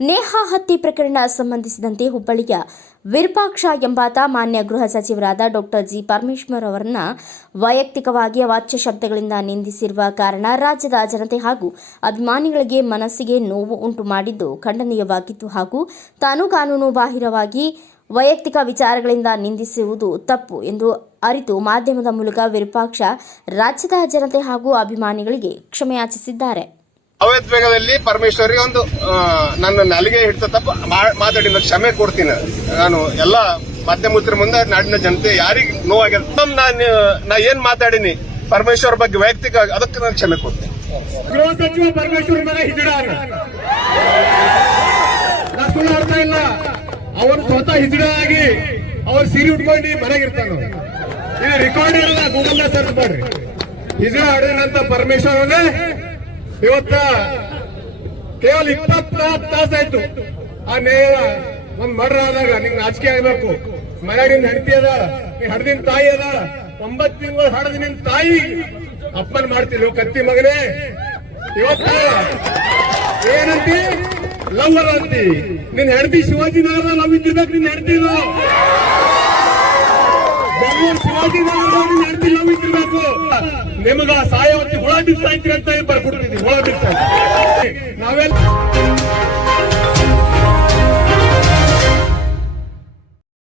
ಹತ್ಯೆ ಪ್ರಕರಣ ಸಂಬಂಧಿಸಿದಂತೆ ಹುಬ್ಬಳ್ಳಿಯ ವಿರೂಪಾಕ್ಷ ಎಂಬಾತ ಮಾನ್ಯ ಗೃಹ ಸಚಿವರಾದ ಡಾಕ್ಟರ್ ಜಿ ಪರಮೇಶ್ವರ್ ಅವರನ್ನ ವೈಯಕ್ತಿಕವಾಗಿ ವಾಚ್ಯ ಶಬ್ದಗಳಿಂದ ನಿಂದಿಸಿರುವ ಕಾರಣ ರಾಜ್ಯದ ಜನತೆ ಹಾಗೂ ಅಭಿಮಾನಿಗಳಿಗೆ ಮನಸ್ಸಿಗೆ ನೋವು ಉಂಟು ಮಾಡಿದ್ದು ಖಂಡನೀಯವಾಗಿತ್ತು ಹಾಗೂ ತಾನು ಕಾನೂನು ಬಾಹಿರವಾಗಿ ವೈಯಕ್ತಿಕ ವಿಚಾರಗಳಿಂದ ನಿಂದಿಸುವುದು ತಪ್ಪು ಎಂದು ಅರಿತು ಮಾಧ್ಯಮದ ಮೂಲಕ ವಿರೂಪಾಕ್ಷ ರಾಜ್ಯದ ಜನತೆ ಹಾಗೂ ಅಭಿಮಾನಿಗಳಿಗೆ ಕ್ಷಮೆಯಾಚಿಸಿದ್ದಾರೆ. ಅವೈದ್ವೇಗದಲ್ಲಿ ಪರಮೇಶ್ವರಿಗೆ ಒಂದು ನನ್ನ ನಾಲಿಗೆ ಹಿಡಿತ ತಪ್ಪ ಮಾತಾಡಿ ಮಾತಾಡಿದ ಕ್ಷಮೆ ಕೊಡ್ತೀನಿ. ನಾನು ಎಲ್ಲ ಮಾಧ್ಯಮದ ಮುಂದೆ ನಾಡಿನ ಜನತೆ ಯಾರಿಗೆ ನೋವಾಗ್ಯದ ನಾನು, ನಾ ಏನ್ ಮಾತಾಡಿನಿ? ಪರಮೇಶ್ವರ್ ಬಗ್ಗೆ ವೈಯಕ್ತಿಕ, ಅದಕ್ಕೆ ನಾನು ಕ್ಷಮೆ ಕೊಡ್ತೀನಿ. ಗೃಹ ಸಚಿವ ಪರಮೇಶ್ವರ ಹಿಜಡಾರ ನಾ ಸುಳ್ಳು ಇಲ್ಲ. ಅವನು ಸ್ವತಃ ಹಿಜಡ ಆಗಿ ಅವ್ರು ಸೀರೆ ಉಟ್ಕೊಂಡು ಮನೆಗಿರ್ತಾನ ರೆಕಾರ್ಡ್ ಇರಲ್ಲ ಗೂಗಲ್ ಸರ್ಚ್ ಮಾಡ್ರಿ. ಹಿಜಡ ಆಡಿದಂತ ಪರಮೇಶ್ವರನೇ ಇವತ್ತ ಕೇವಲ ಇಪ್ಪತ್ನಾಲ್ಕು ತಾಸಾಯ್ತು ಆ ನೇರ ಒಂದ್ ಮರ್ಡರ್ ಆದಾಗ ನಿಂಗೆ ನಾಚಿಕೆ ಆಗ್ಬೇಕು. ಮನ್ಯಾಗ ಹೆಂಡತಿ ಅದ ನೀನ್ ಹಡ್ದಿನ ತಾಯಿ ಅದ, ಒಂಬತ್ತು ತಿಂಗಳು ಹಡದ ನಿನ್ ತಾಯಿ. ಅಪ್ಪನ ಮಾಡ್ತಿಲ್ಲ ಕತ್ತಿ ಮಗನೇ. ಇವತ್ತ ಏನಂತಿ? ಲವ್ ಅಂತಿ. ನಿನ್ ಹೆಂಡತಿ ಶಿವಾಜಿ ನಗರ ಲವ್ ಇದ್ದಿರ್ಬೇಕು ನಿನ್ ಹೆಂಡತಿ ನಿಮಗ ಸಾಯವತ್ತಿ ಹುಳ ಬಿಸಾಯ್ತೀರಿ ಅಂತ ಬರ್ಕೊಡ್ತಿದ್ವಿ ಹುಳ ಬಿಸಾಯ್ತಿ. ನಾವೆಲ್ಲ